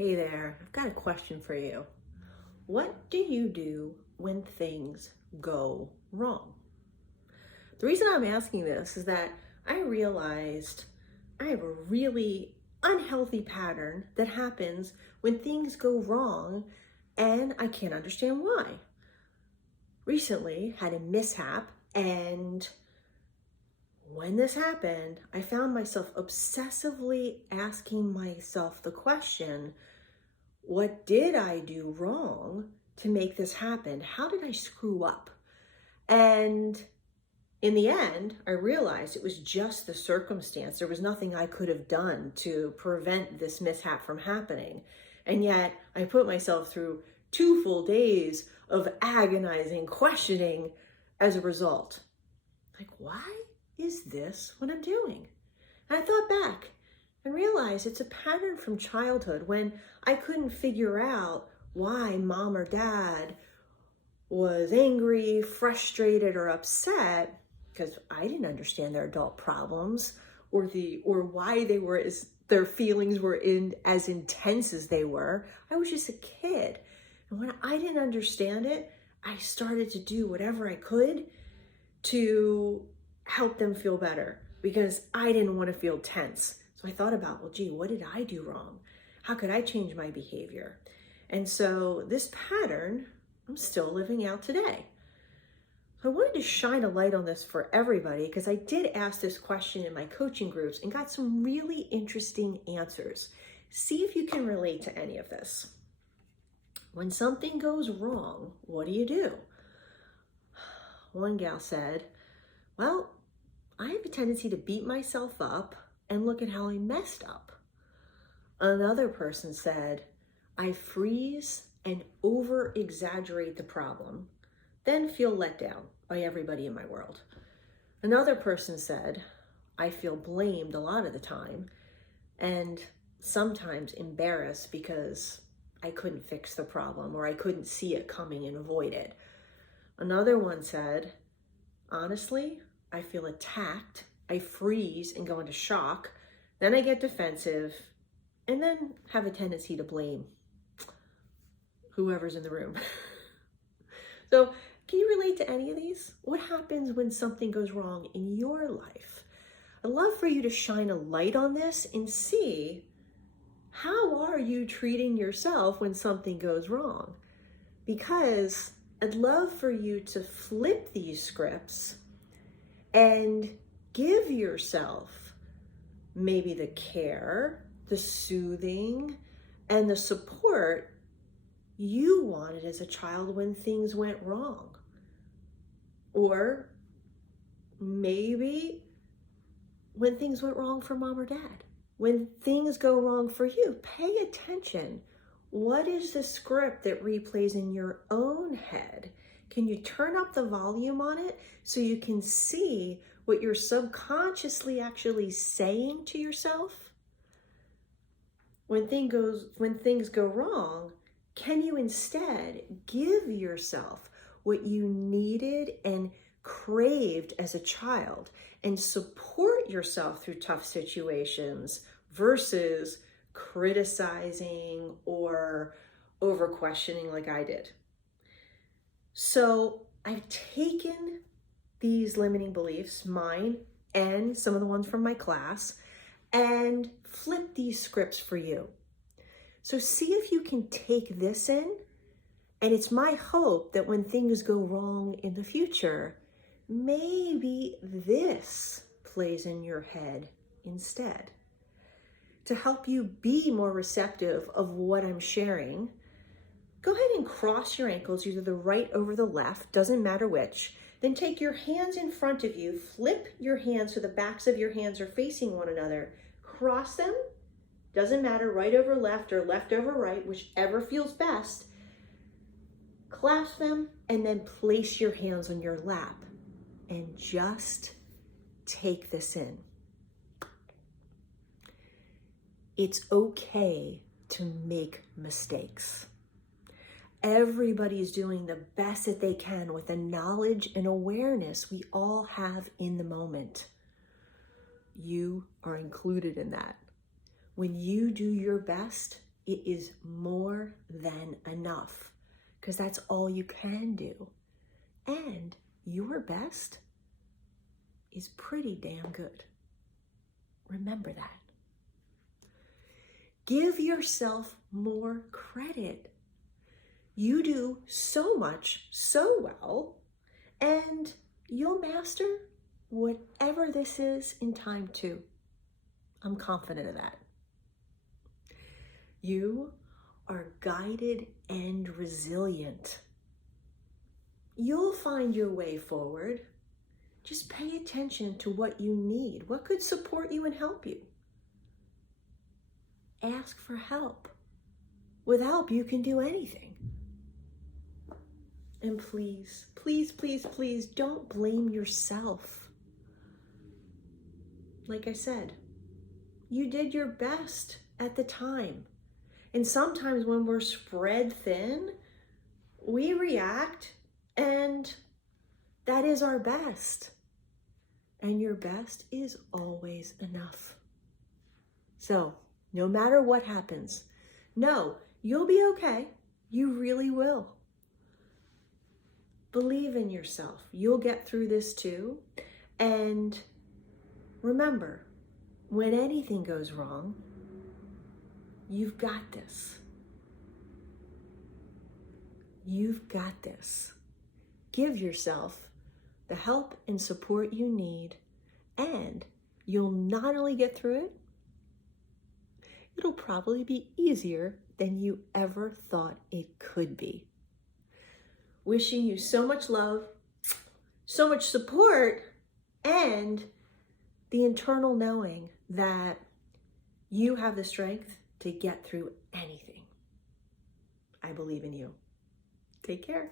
Hey there, I've got a question for you. What do you do when things go wrong? The reason I'm asking this is that I realized I have a really unhealthy pattern that happens when things go wrong and I can't understand why. Recently had a mishap, and when this happened, I found myself obsessively asking myself the question, what did I do wrong to make this happen? How did I screw up? And in the end, I realized it was just the circumstance. There was nothing I could have done to prevent this mishap from happening. And yet I put myself through 2 full days of agonizing questioning as a result. Like, why is this what I'm doing? And I thought back and realized it's a pattern from childhood when I couldn't figure out why mom or dad was angry, frustrated, or upset, because I didn't understand their adult problems or why their feelings were as intense as they were. I was just a kid. And when I didn't understand it, I started to do whatever I could to help them feel better because I didn't want to feel tense. So I thought about, well, gee, what did I do wrong? How could I change my behavior? And so this pattern, I'm still living out today. I wanted to shine a light on this for everybody because I did ask this question in my coaching groups and got some really interesting answers. See if you can relate to any of this. When something goes wrong, what do you do? One gal said, well, I have a tendency to beat myself up and look at how I messed up. Another person said, I freeze and over-exaggerate the problem, then feel let down by everybody in my world. Another person said, I feel blamed a lot of the time and sometimes embarrassed because I couldn't fix the problem or I couldn't see it coming and avoid it. Another one said, honestly, I feel attacked, I freeze and go into shock, then I get defensive, and then have a tendency to blame whoever's in the room. So can you relate to any of these? What happens when something goes wrong in your life? I'd love for you to shine a light on this and see, how are you treating yourself when something goes wrong? Because I'd love for you to flip these scripts and give yourself maybe the care, the soothing, and the support you wanted as a child when things went wrong. Or maybe when things went wrong for mom or dad. When things go wrong for you, pay attention. What is the script that replays in your own head? Can you turn up the volume on it so you can see what you're subconsciously actually saying to yourself? When things go wrong, can you instead give yourself what you needed and craved as a child and support yourself through tough situations versus criticizing or over questioning like I did? So I've taken these limiting beliefs, mine and some of the ones from my class, and flip these scripts for you. So see if you can take this in, and it's my hope that when things go wrong in the future, maybe this plays in your head instead. To help you be more receptive of what I'm sharing, go ahead and cross your ankles, either the right over the left, doesn't matter which. Then take your hands in front of you, flip your hands so the backs of your hands are facing one another. Cross them, doesn't matter, right over left or left over right, whichever feels best. Clasp them and then place your hands on your lap and just take this in. It's okay to make mistakes. Everybody's doing the best that they can with the knowledge and awareness we all have in the moment. You are included in that. When you do your best, it is more than enough, because that's all you can do. And your best is pretty damn good. Remember that. Give yourself more credit. You do so much so well, and you'll master whatever this is in time too. I'm confident of that. You are guided and resilient. You'll find your way forward. Just pay attention to what you need. What could support you and help you? Ask for help. With help, you can do anything. And please, please, please, please don't blame yourself. Like I said, you did your best at the time. And sometimes when we're spread thin, we react, and that is our best. And your best is always enough. So, no matter what happens, know you'll be okay. You really will. Believe in yourself. You'll get through this too. And remember, when anything goes wrong, you've got this. You've got this. Give yourself the help and support you need, and you'll not only get through it, it'll probably be easier than you ever thought it could be. Wishing you so much love, so much support, and the internal knowing that you have the strength to get through anything. I believe in you. Take care.